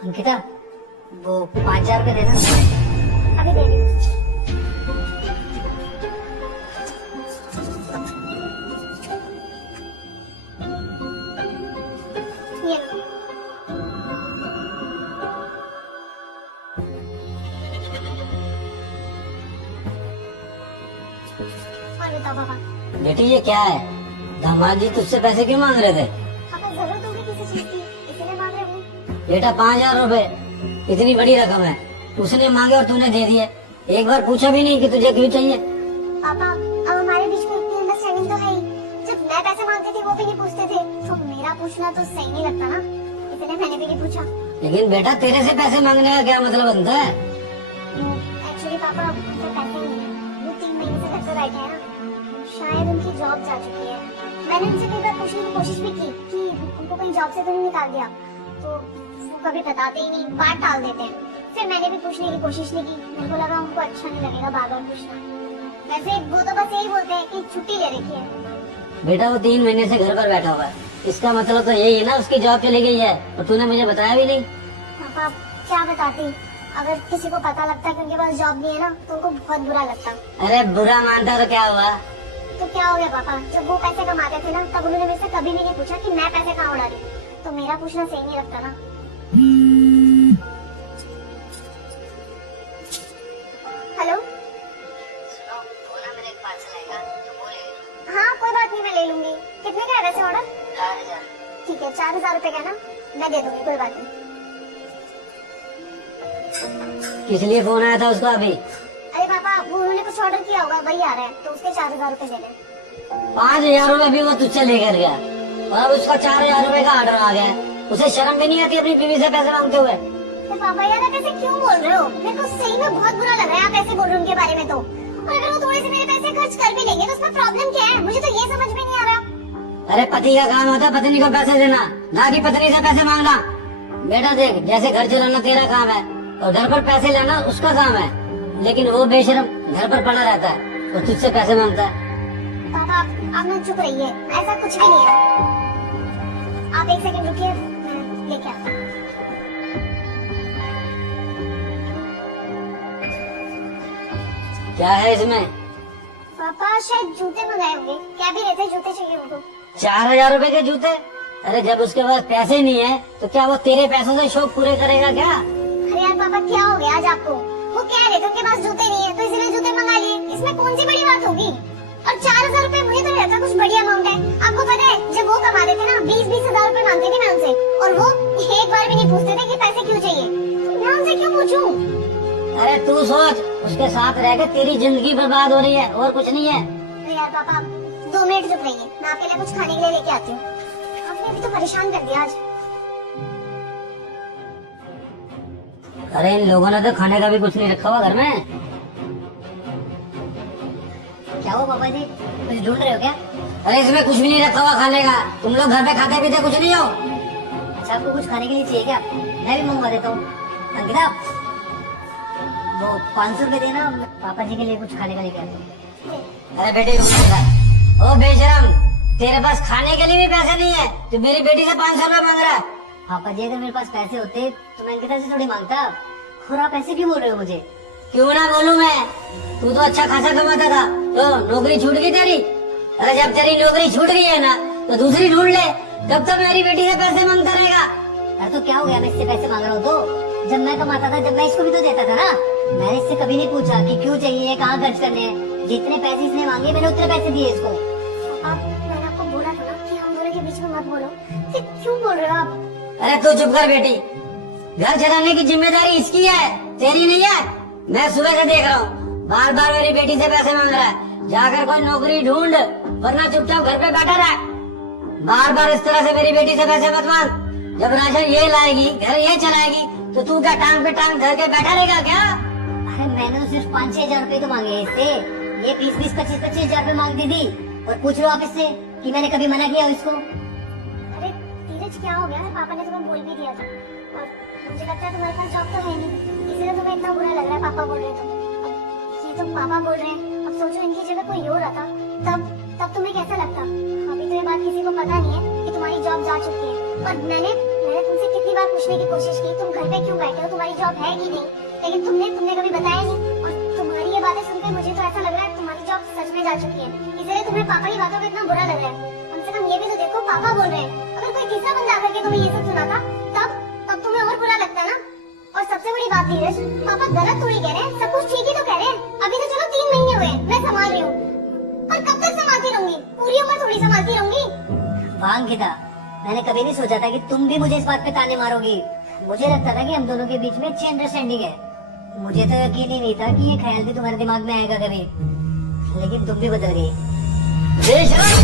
अंकिता, वो 5,000 रुपए देना। अभी दे रही हूँ। ये लो। और बताओ पापा। बेटी ये क्या है? दामाद जी तुझसे पैसे क्यों मांग रहे थे? पापा जरूरत होगी किसी चीज की, इसलिए मांग रहे हूँ। बेटा 5,000 रुपए इतनी बड़ी रकम है, उसने मांगे और तूने दे दिए। एक बार पूछा भी नहीं कि तुझे क्यों चाहिए। पापा अब हमारे बीच में इतनी अंडरस्टैंडिंग तो है ही। जब मैं पैसे मांगती थी वो भी नहीं पूछते थे, तो मेरा पूछना तो सही नहीं लगता ना, इसलिए मैंने भी नहीं पूछा। लेकिन बेटा तेरे से पैसे मांगने का क्या मतलब बनता है? एक्चुअली पापा उनके पैसे नहीं है, वो 3 महीने से घर पे बैठे हैं ना, शायद उनकी जॉब जा चुकी है। मैंने उनसे कई बार पूछने की कोशिश भी की कि उनको कहीं जॉब से तो नहीं निकाल दिया, तो वो कभी बताते ही नहीं, बात टाल देते हैं। फिर मैंने भी पूछने की कोशिश नहीं की, मेरे को लगा उनको अच्छा नहीं लगेगा बार बार पूछना। वैसे वो तो बस यही बोलते हैं कि छुट्टी ले रखी है। बेटा वो 3 महीने से घर पर बैठा हुआ है, इसका मतलब तो यही है ना उसकी जॉब चली गई है, और तूने मुझे बताया भी नहीं। पापा क्या बताती, अगर किसी को पता लगता कि उनके पास जॉब नहीं है ना तो उनको बहुत बुरा लगता। अरे बुरा मानता तो क्या हुआ? तो क्या हो गया पापा, जब वो पैसे कमाते थे ना तब उन्होंने मेरे से कभी भी नहीं पूछा कि मैं पैसे कहाँ उड़ा रही हूँ, तो मेरा पूछना सही नहीं लगता ना। हेलो, मेरे पार्सल आएगा तो बोले। हाँ कोई बात नहीं, मैं ले लूंगी। कितने का है वैसे ऑर्डर? 4,000। ठीक है 4,000 रुपए का ना, मैं दे दूंगी, कोई बात नहीं। किस लिए फोन आया था उसका अभी? अरे पापा वो उन्होंने कुछ ऑर्डर किया होगा, वही आ रहा है, तो उसके 4,000 रुपए दे दें। 5,000 रुपए भी वो तुझसे लेकर गया और अब उसका 4,000 रुपए का ऑर्डर आ गया है। उसे शर्म भी नहीं आती अपनी बीवी से पैसे मांगते हुए? तो पापा यार आप ऐसे क्यों बोल रहे हो? मेरे को सही में बहुत बुरा लग रहा है आप ऐसे बोल रहे हो उनके बारे में। तो और अगर वो थोड़े से मेरे पैसे खर्च कर भी लेंगे तो उसमें प्रॉब्लम क्या है? मुझे तो ये समझ में नहीं आ रहा। अरे पति का काम होता है पत्नी को पैसे देना, ना कि पत्नी से पैसे मांगना। बेटा देख, जैसे घर चलाना तेरा काम है और घर पर पैसे लाना उसका काम है, लेकिन वो बेशरम घर पर पड़ा रहता है और तुझसे पैसे मांगता है। पापा आप ना चुप रहिए, ऐसा कुछ भी नहीं है। आप एक सेकंड रुकिए, मैं लेके आता हूँ। क्या है इसमें? पापा शायद जूते मंगाए होंगे, क्या भी रहते जूते चाहिए उनको। 4,000 रुपए के जूते? अरे जब उसके पास पैसे नहीं है तो क्या वो तेरे पैसों से शौक पूरे करेगा क्या? अरे यार पापा क्या हो गया आज आपको? वो कह रहे थे उनके पास जूते नहीं है तो इसलिए जूते मंगा लिए, इसमें कौन सी बड़ी बात होगी? और 4,000 रुपए मुझे तो लगता कुछ बड़ी अमाउंट है। आपको पता है जब वो कमाते थे ना 20-20 हजार रुपए मांगती थी मैं उनसे, और वो एक बार भी नहीं पूछते थे कि पैसे क्यों चाहिए। मैं उनसे क्यों पूछूं? अरे तू सोच, उसके साथ रह के तेरी जिंदगी बर्बाद हो रही है और कुछ नहीं है। तो यार पापा आप 2 मिनट चुप रहिए, मैं आपके लिए कुछ खाने के लिए लेके आती हूँ। आपने अभी तो परेशान कर दिया आज। अरे इन लोगों ने तो खाने का भी कुछ नहीं रखा हुआ घर में। क्या हुआ पापा जी, कुछ ढूंढ रहे हो क्या? अरे इसमें कुछ भी नहीं रखा हुआ खाने का, तुम लोग घर पे खाते पीते कुछ नहीं हो। अच्छा आपको कुछ खाने के लिए चाहिए क्या? मैं भी मंगवा देता हूँ। अंकिता वो 500 रुपए देना, पापा जी के लिए कुछ खाने का लेके आते हैं। अरे बेटे ओ बेशरम, तेरे पास खाने के लिए भी पैसे नहीं है, तू मेरी बेटी से 500 रुपए मांग रहा है। पापा जी अगर मेरे पास पैसे होते तो मैं अंकिता से थोड़ी मांगता, और आप ऐसे क्यों बोल रहे हो मुझे? क्यों ना बोलूं मैं, तू तो अच्छा खासा कमाता था, तो नौकरी छूट गई तेरी। अरे जब तेरी नौकरी छूट गई है ना तो दूसरी ढूंढ ले, तब तक मेरी बेटी से पैसे मांगता रहेगा। अरे तो क्या हो गया, मैं इससे पैसे मांग रहा हूँ तो? जब मैं कमाता था, जब मैं इसको भी तो देता था ना। मैंने इससे कभी नहीं पूछा कि क्यों चाहिए, कहाँ खर्च करने हैं। जितने पैसे इसने मांगे मैंने उतने पैसे दिए इसको। मैंने आपको बोला था ना कि हम दोनों के बीच में मत बोलो, फिर क्यों बोल रहे हो आप? अरे तू चुप कर बेटी, घर चलाने की जिम्मेदारी इसकी है, तेरी नहीं है। मैं सुबह से देख रहा हूँ बार बार मेरी बेटी से पैसे मांग रहा है। जाकर कोई नौकरी ढूंढ, वरना चुपचाप घर पे बैठा रहा। बार बार इस तरह से मेरी बेटी से पैसे मत मांग। जब राशन ये लाएगी, घर ये चलाएगी, तो तू क्या टांग पे टांग धर के बैठा रहेगा क्या? अरे मैंने तो सिर्फ 5-6 हजार रुपए तो मांगे हैं इससे, ये 20-20, 25-25 हजार रुपए मांग दी थी। और पूछ लो आप इससे कि मैंने कभी मना किया इसको? अरे धीरज क्या हो गया है? पापा ने तुम्हें बोल भी दिया था, और मुझे लगता है तुम्हारे पास जॉब तो है नहीं, इसलिए तुम्हें इतना बुरा लग रहा है पापा बोल रहे तो। अब ये तो पापा बोल रहे हैं, अब सोचो इनकी जगह कोई और आता तब तुम्हें कैसा लगता? अभी तो ये बात किसी को पता नहीं है कि तुम्हारी जॉब जा चुकी है, पर मैंने मैंने तुमसे कितनी बार पूछने की कोशिश की तुम घर पे क्यों बैठे हो, तुम्हारी जॉब है कि नहीं, लेकिन तुमने कभी बताया नहीं। और तुम्हारी ये बातें सुनकर मुझे तो ऐसा लग रहा है तुम्हारी जॉब सच में जा चुकी है, इसलिए तुम्हें पापा की बातों पे इतना बुरा लग रहा है। कम से कम ये भी तो देखो पापा बोल रहे हैं, अगर कोई तीसरा बंदा आकर के तुम्हें ये सब सुनाता तब तुम्हें और बुरा लगता ना। और सबसे बड़ी बात धीरज, पापा गलत थोड़ी कह रहे हैं, सब कुछ ठीक ही तो कह रहे हैं। अभी तो चलो 3 महीने हुए मैं संभाल रही हूँ, पर कब तक संभालती रहूंगी, पूरी उम्र थोड़ी संभालती रहूंगी। वाह अंकिता, मैंने कभी नहीं सोचा था कि तुम भी मुझे इस बात पे ताने मारोगी। मुझे लगता था कि हम दोनों के बीच में अच्छी अंडरस्टैंडिंग है। मुझे तो यकीन ही नहीं था कि ये ख्याल भी तुम्हारे दिमाग में आएगा कभी, लेकिन तुम भी बदल गई। बेशरम,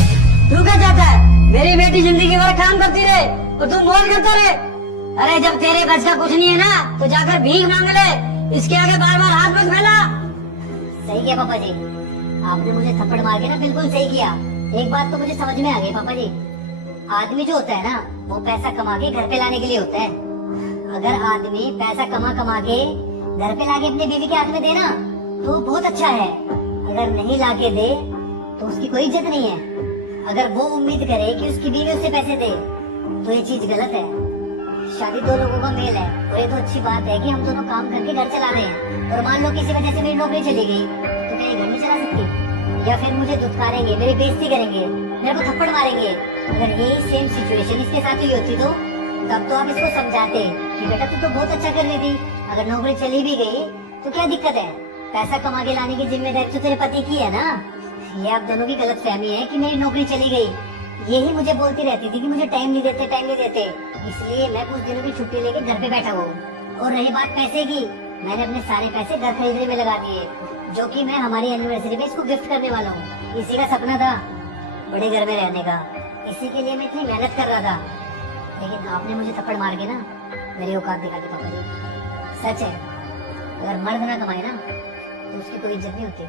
तू क्या चाहता है? मेरी बेटी जिंदगी भर काम करती रहे और तू मौज करता रहे। अरे जब तेरे बस का कुछ नहीं है ना तो जाकर भीख मांग ले, इसके आगे बार बार हाथ मत फैला। सही किया पापा जी, आपने मुझे थप्पड़ मार के ना बिल्कुल सही किया। एक बात तो मुझे समझ में आ गई पापा जी, आदमी जो होता है ना वो पैसा कमा के घर पे लाने के लिए होता है। अगर आदमी पैसा कमा के घर पे लाके अपने बीवी के हाथ में देना तो बहुत अच्छा है, अगर नहीं लाके दे तो उसकी कोई इज्जत नहीं है। अगर वो उम्मीद करे कि उसकी बीवी उससे पैसे दे तो ये चीज गलत है। शादी 2 लोगों का मेल है और ये तो अच्छी बात है कि हम दोनों काम करके घर चला रहे हैं। और मान लो किसी वजह से मेरी नौकरी चली गई तो क्या ये घर नहीं चला सकती? या फिर मुझे धुतकारेंगे, मेरी बेइज्जती करेंगे, मेरे को थप्पड़ मारेंगे। अगर यही सेम सिचुएशन इसके साथ हुई होती तो तब तो आप इसको समझाते कि बेटा तू तो बहुत अच्छा कर रही थी, अगर नौकरी चली भी गई तो क्या दिक्कत है, पैसा कमा के लाने की जिम्मेदारी तो तेरे पति की है ना। ये आप दोनों की गलतफहमी है कि मेरी नौकरी चली गई। यही मुझे बोलती रहती थी कि मुझे टाइम नहीं देते, इसलिए मैं कुछ दिनों की छुट्टी लेके घर पे बैठा हूँ। और रही बात पैसे की, मैंने अपने सारे पैसे घर खरीदने में लगा दिए, जो कि मैं हमारी एनिवर्सरी में इसको गिफ्ट करने वाला हूँ। इसी का सपना था बड़े घर में रहने का, इसी के लिए मैं इतनी मेहनत कर रहा था। लेकिन आपने मुझे थप्पड़ मार के ना मेरी औकात दिखा दी पापा जी। सच है, अगर मर्द ना कमाए ना तो उसकी कोई इज्जत नहीं होती।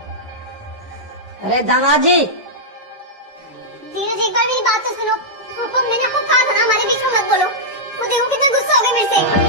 अरे दामाद जी, धीरज एक बार मेरी बात तो सुनो। मैंने आपको कहा था ना हमारे बीच में मत बोलो। वो देखो कितना गुस्सा हो गया मेरे से।